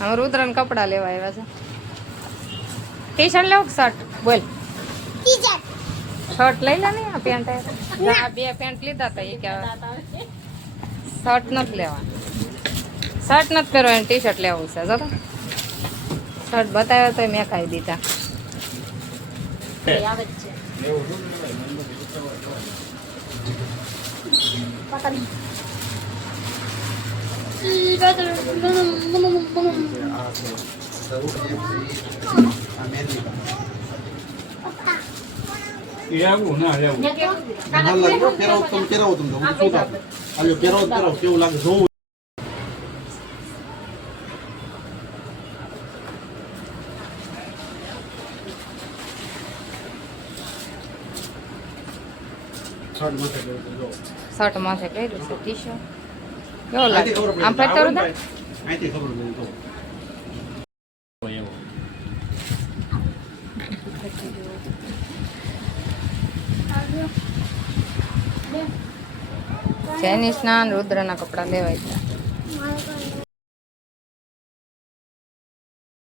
हम रुद्र ने कपड़ा लेवा आया છે टी शर्ट लेव शर्ट बोल शर्ट લઈ લે ને આ પેન્ટ આ બે પેન્ટ લીધા હતા એ કે શર્ટ નથી લેવા શર્ટ નથી પહેરવા ટી શર્ટ લેવું છે જો શર્ટ બતાવ્યો તો મેં ખાઈ દીધા કેવું લાગે જોવું શર્ટ માથે કર્યું છે ટી શર્ટ કેવો લાગે આમ ફેટ કરું તો અહીંથી ખબર પડી તો જેનિસના રુદ્રના કપડા લેવાય છે